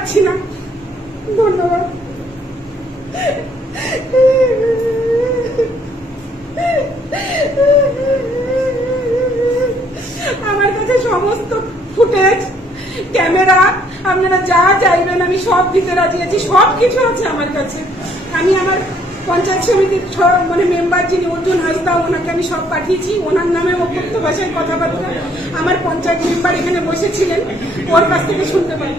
পাচ্ছি না। ধন্যবাদ। আমার কাছে সমস্ত ফুটেজ, ক্যামেরা, আপনারা যা চাইবেন আমি সব দিতে রাজি আছি, সব কিছু আছে আমার কাছে। আমি আমার পঞ্চায়েত সমিতির মানে মেম্বার যিনি অর্জুন হাসদা, ওনাকে আমি সব পাঠিয়েছি। ওনার নামে অভ্যক্ত ভাষায় কথাবার্তা আমার পঞ্চায়েত মেম্বার এখানে বসেছিলেন, ওর কাছ থেকে শুনতে পারি।